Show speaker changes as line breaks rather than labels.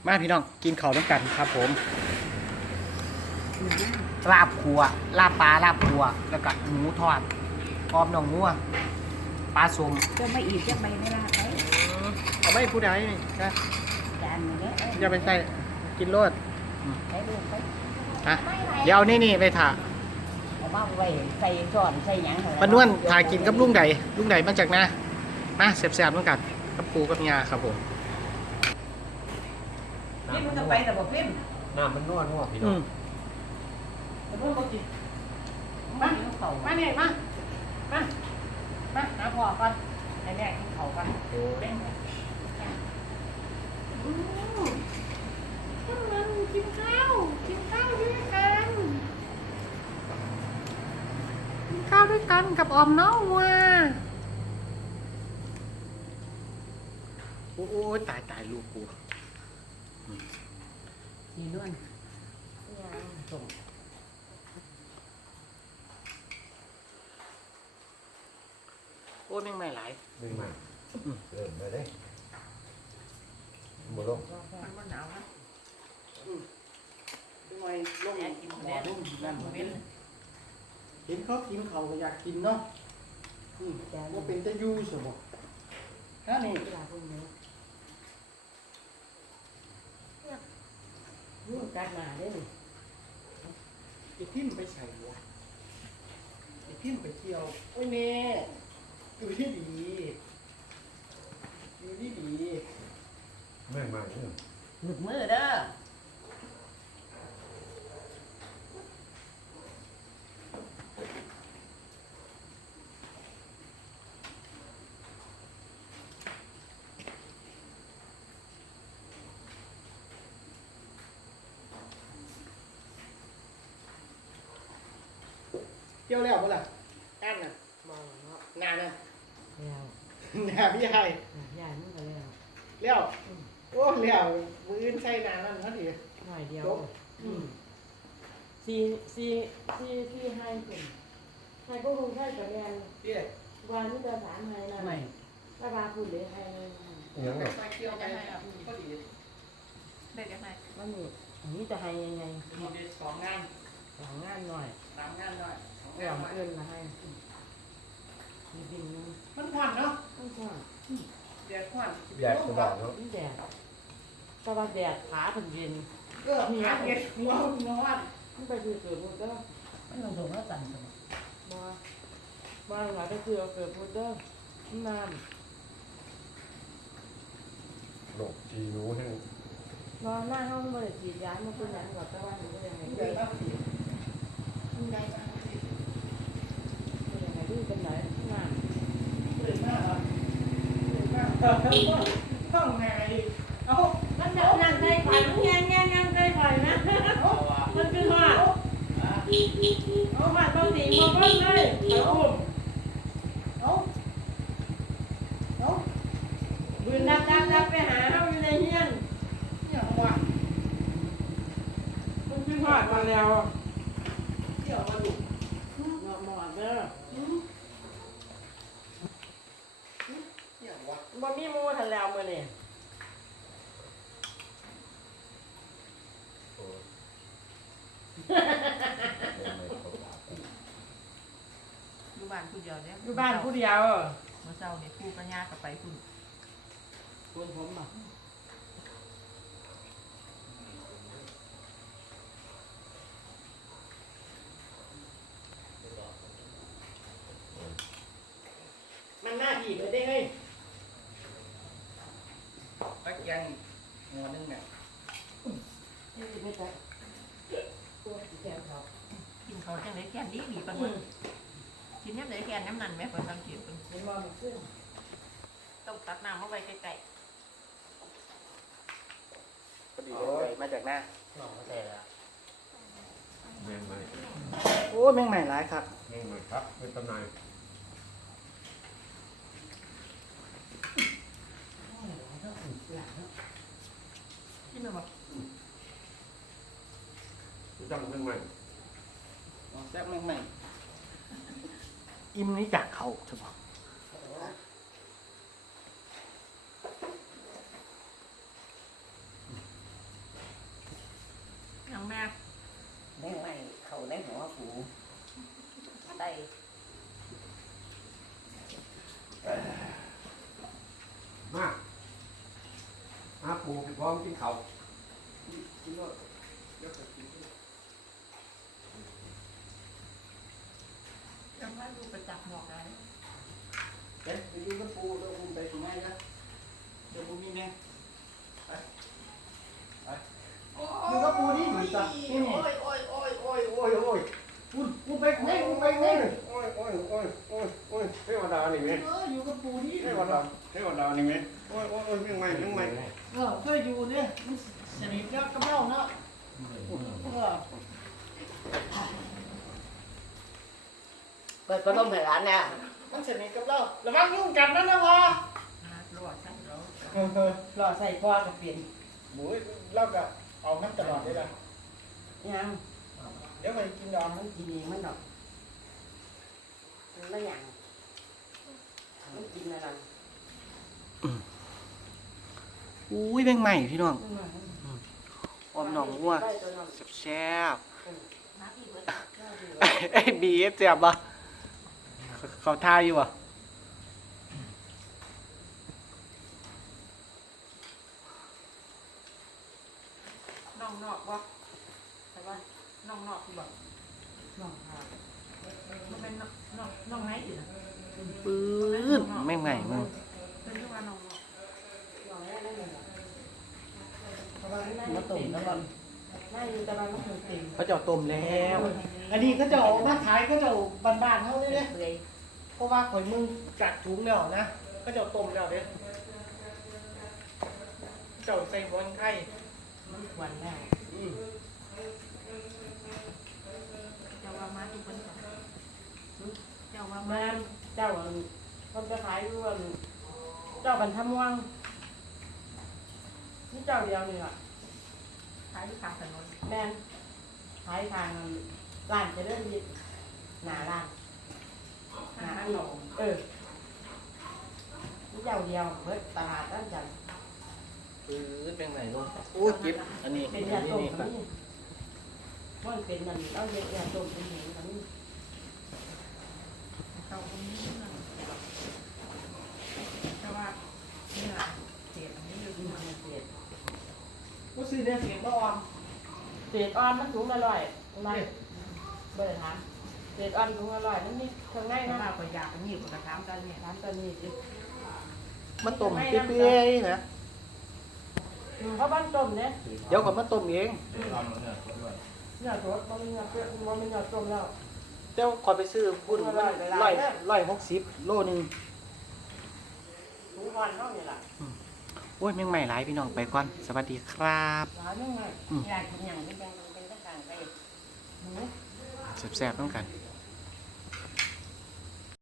มาพี่น้องกินข้าวด้วยกันครับผมลาบขัวลาบปลาลาบขัวแล้วก็หมูทอดพร้อมน้องงัวปลาส้ม
จะไม่อีกจะไปไม่ลาไป
เอาไม่ผู้ใดนะ
จานนี้เนี่ย
จะไปใส่กินรส
ใช้ลูกไป
ฮะเดี๋ยวนี่ไปถ่า
เอามาไว้ใส่ช้อนใส่หยัง
ปนวนถ่ากินกับลุงใดมาจากนามาแซ่บๆต้องกันกับปูกับยาครับผม
พี่มันจะไปแต่บอกพี่
น้ำมันนวดพี่น้อง
แต่พวกเขากินมาเนี่ยมาหาพ่อก่อนไอ้แม่กินเขาก่อนเป็นไงกินข้าวด้วยกันกินข้าวด้วยกันกับออมน้องว่ะ
โอ้ยตายลูกกู
นี่ล้วนส่ง
โอ้ยแม่งไม่หลาย
ดึงมาเริ่มไปเลยหมดลง
มันหนาวนะ
ทำไมลงกินหมอลุ่มนั่นเห็นเขากินเขาก็อยากกินเนาะว่าเป็นจะยูสมองฮะนี่
ลูกกัดมาได้เลย
ไอ้ทิมไปใส่หัวไอ้ทิมไปเที่ยวโอ้ยเน่อยู่ที่ดี
แม่งมาเนี่ย
หลุดมือเด้อ
เที่ยวแล้วเมื่อไหร่ก้านน่ะนานน่ะนาพี่ใหญ่
ยายมึงก็แล้ว
แล้วโอ้แล้วมืออื่นใส่นานนั่นเท่าดี
หน่อยเดียวสี่ให้คุณให้พวกคุณให้กับแมนวันที่จะสามให้นะถ้าบาคุณเลยให้
ยังไง
เที่ยวไปก็ดี
เด็กจะให้มันมีอันนี้จะให้ยังไง
มีสองงาน
หน่อย
3 งานหน่อย
เรื่องเอื่นมาให้มีบิน
มันผ่อนเนาะ
มันผ่อน
แดดผ่อน
แดดกระบอกเนาะ
แดดตะวันแดดขาเป็นเย็น
มีขาเย็นหัวร้อน
มันไปคือเกิดมุดเด้อมันลงตรงแล้วสั่นบ้านหลายก็คือเกิดมุดเด้อน้
หลบจีนู้ให้
นอนหน้าห้องบริจีย้ายมาเป็นอย่างกับตะวันหรือว่ายังไงเป็นยังไงดูเป็นไหนน้
ห้องไงเอา
มันจะนั่งใส่ข่อยมันยังใส่ข่อยนะมันคือว่าเอามาต้องตีมาบ้างเลยเอาบืนดับไปหาเขาอยู่ในเฮียน
เนี่ยว่า
มันคือว่ามาแล้ว
เที่ยวมาดู
หมอดเด้อบ่มีมูทันแล้วมื้อนี้
อยู่บ้านผู้เดียวเนี่ย
อยู่บ้านผู้เดียว
เมื่อเช้าเนี่ยผู้ก็ย่ากับไปคุณ
ผมอ่ะมันน่าดีเลยได้เฮ้ย
ตะเกียงหัวนึงเนี่ย
นี่ไม่ใช่ตัวแกงเขา
กินเขาจังเลยแค่นี้มีปัญหากินยังเลยแค่น้ำนั่นไหมคนสังเกตเป็น
เห็นว่ามันขึ้น
ต้องตักน้ำเข้าไปใกล้
พอดีเลยมาจากหน้า
แต่ละ
แม่งมา
โอ้แม่งใหม่หลายครับ
แม่งมาครับเป็นตำนาน
ที่มันบอก
จังแม่งใหม่
แซ่บแม่งใหม่อิ่มนี้จากเขาใช่ปะ
ปู
ไต่
มาปูพร้อมกินข้าว
จังว่าดูประจักษ์หมอกได้
เดี๋ยวไปอยู่กับปูแล้วปูไปถึงไหนนะเดี๋ยวปูมีแม่ไปอยู่กับปูนี่เหมือนกันนี่นี่ปูไปไหนปูไปไหน
โอ้ยเทวดานี่แม่
อยู่กับปูนี่
เทวดานี่แม่โอ้ยยังไง
เคยอยู่เนี่ยมันสนิทกับเราเนาะเออ
เปิดพัดลมให้ร้านเนี่ย
มันสนิทกับเราระวังยุ่งกันนะวะ
รอดใช่แล้ว
หล่อใส่พ่อกับเปลี่ยน
หมูเราก็เอาน้ำตลอดเลยล่ะ
ยัง
เดี๋ยวไปกินดอก
มันกินเองมันดอกมันไม่หยังมันกินอะไร
อุ้ยแมงใหม่พี่น้อง
มันมา
อมหนองวัว
ได้ตัวน้อง
แซ่บ
น้ำอีกเบิด
ไอ้บีเอฟเจ็บปะเขาท่าอยู่อ่ะ
น้องนอกวะแต่ว่าน้องนอกคือแบบ
น้องพา
มันเป็นน้องไหนอยู่นะ
ปื้นแมงใหม่มึง
เป็นที่ว่าน้องนอก
น้องแรกนั่นเลยเพราะว่ามันตุ่มแล้วมันน่าอยู่แต่ว่ามันตุ่มติ่ม
เขาจะเอาต้มแล้ว อันนี้เขาจะเอามาขายเขาจะเอาบานๆเขาเลยเนี่ย
เลย
เพราะว่าข่อยมึงจัดถุงแล้วนะก็จะเอาต้มแล้วเนี่ยเจ้าใส่บอลไข่
มันหวานแล้ว
จะว่ามาทุกคนจะว่ามา
แม่เจ้าคนจะขายรวนเจ้ากันทำม่วงนี่เจ้าเดียวนี่ล่ะ
ขายที่ข้างถนน
แม่ขายทางร้านเจะเริ่มยิบหนาร้านหนาอีกนี่เจ้าเดียวเบิดตลาดตั้งจัน
ปื้นแมงใหม่ลงโอ้ยเก็บอันนี้
เป็นยาต้มกับนี่มันเป็นนั่นเอาเยอะยาต้มเป็นเหงกับนี่
เขาตรงนี้นะแต่ว่านี่แหละเศษอันนี้อยู่
ดู
ที่
มั
มัน
นเสียด
กูซื้อเนี่ยเสียงบ่ออม
เศษอ่อนมันถุงละร้อยอะไรเบอร์ถามเศษอ่อนถุงละร้อยนั่นนี่ข้างใน
เพราะ
นะ
ว่าก็อยากมีคนกระทำกันเนี่ย
ถามตัวนี้สิ
มันต้มเปรี้ยๆนะ
เพราะบ้านต้มเนี่ย
เดี๋ยวก็มาต้มเอง
เนื้อสดมันเนื้อเปรี้ยวมันเนื้อต้มแล้ว
เดี๋ยวขอไปซื้อพุ่น160 โลนึง
ถุงอ่อนเท่านี้ล่ะ
โอ้ยแมงใหม่หลายพี่น้องไปก่อน สวัสดีครับ
หลายยังไง
อยากกินอย่างนี้เป็นตะการไป
แซ่บๆต้องกัน